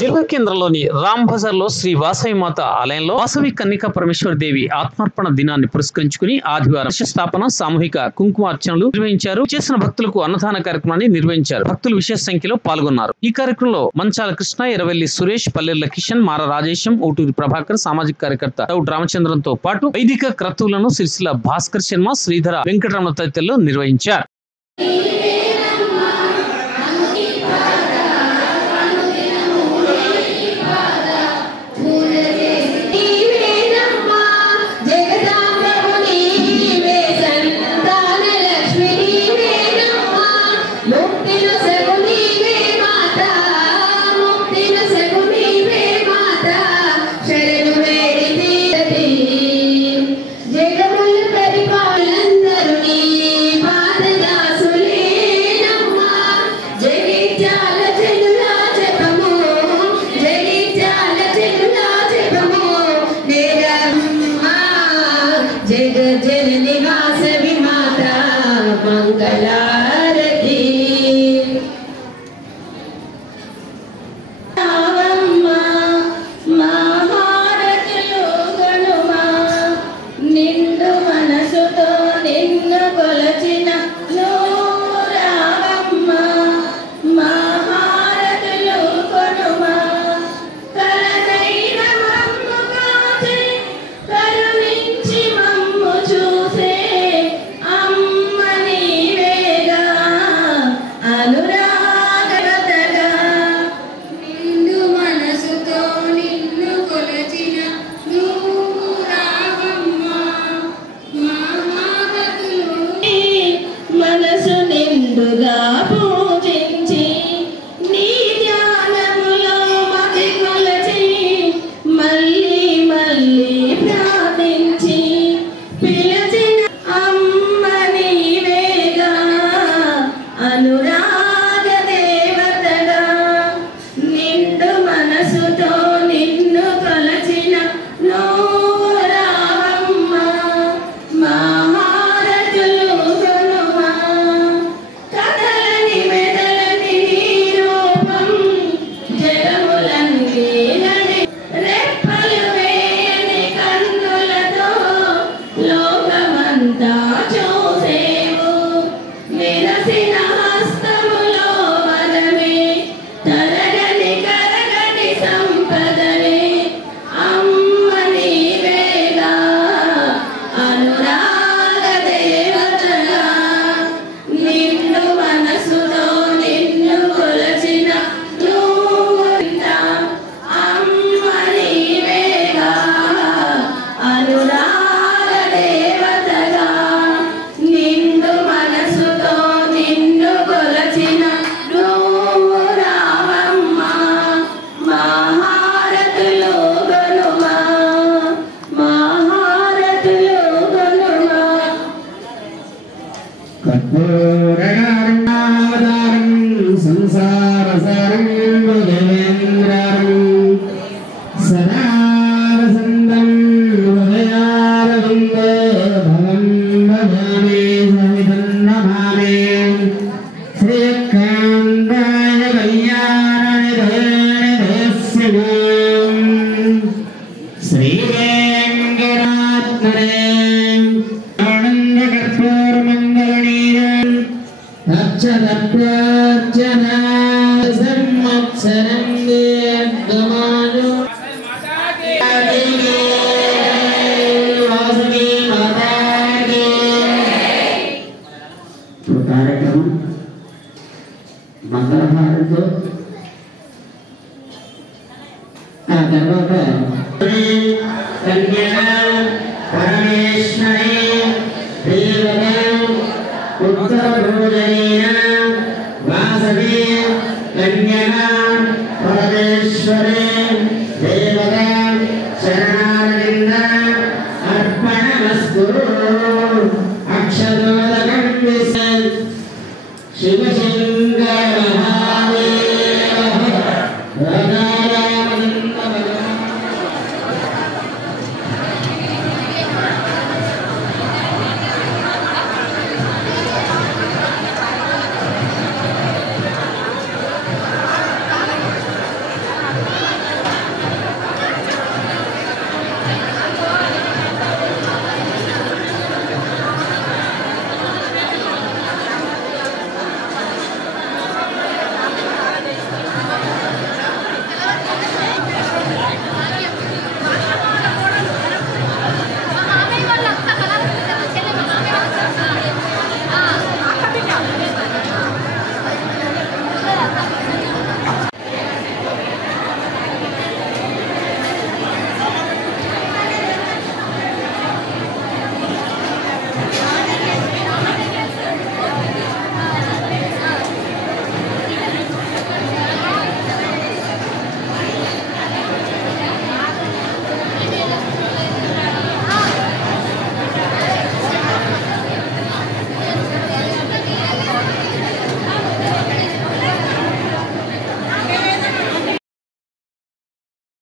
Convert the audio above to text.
జిల్లా కేంద్రంలోని రామ్ బజార్ లో శ్రీ వాసవి మాత ఆలయంలో వాసవి కన్నికా పరమేశ్వర దేవి ఆత్మార్పణ దినాన్ని పురస్కరించుకుని ఆదివారం స్థాపన సామూహిక కుంకుమార్చనలు నిర్వహించారు. చేసిన భక్తులకు అన్నదాన కార్యక్రమాన్ని నిర్వహించారు. భక్తులు విశేష సంఖ్యలో పాల్గొన్నారు. ఈ కార్యక్రమంలో మంచాల కృష్ణ, ఎర్రవెల్లి సురేష్, పల్లెర్ల కిషన్, మార రాజేశం, ఊటూరి ప్రభాకర్, సామాజిక కార్యకర్త డౌట్ రామచంద్రంతో పాటు వైదిక క్రతువులను సిరిసిల్ల భాస్కర్ శర్మ, శ్రీధర వెంకటరమణ తదితరులు నిర్వహించారు. జగజ్జనని వాసవి మాత మంగళారతి మహారతులు గనుమా నిండు మనసుతో నిన్ను కొలచిన రావమ్మ మహారతులు కొనుమా కలనైన మమ్ము కాచి కరుణించి మమ్ము చూసే అమ్మ నీవేగా అనురాగవతగా నిండు మనసుతో నిన్ను కొలచిన నువ్వు రావమ్మ మహారతులు మనసు నిండుగా పూజించి నీ ధ్యానములో మది కొలచి మళ్ళీ మళ్ళీ ప్రార్థించి పిలిచిన అమ్మ నీవేగా అనురాగ దేవతగా నిండు మనసుతో నిన్ను కొలచిన నువ్వు రావమ్మ మహారతులు కొనుమా కదలని మెదలని నీ రూపం జగములన్నీ నడి రెప్పలు వేయని కన్నులతో లోకమంతా చూసేవు విరసిన హస్తములో వరమే తరగని కరగని సంపదవే అమ్మ నీవేగా అనురాగ దేవతగా నిండు మనసుతో నిన్ను కొలచిన నువ్వు అమ్మ నీవేగా అనురాగ దేవతగా నిండు మనసుతో నిన్ను కొలచిన నువ్వు రావమ్మ మహారతులు గనుమా మహారతులు గనుమా కర్పూరగారుణావతారం సంసారసారం దేవేంద్రం సదా వసంతం హృదయారవిందే భవం భజామి సహితం నమామి శ్రీకాంతాయ కళ్యాణనిధేశ్వరాం శ్రీవేంకటాత్మనే ఆనందకర్పూరమంగళనీయం అక్షరప్రార్చనా సంవత్సరం దీర్ఘమాను వాసవి మాతాకి. ఇప్పుడు కార్యక్రమం మంగళహారంతో ఆ తర్వాత కన్యకా పరమేశ్వరి దేవత ఉత్తరభూజనీయ వాసవి కన్యకా పరమేశ్వరి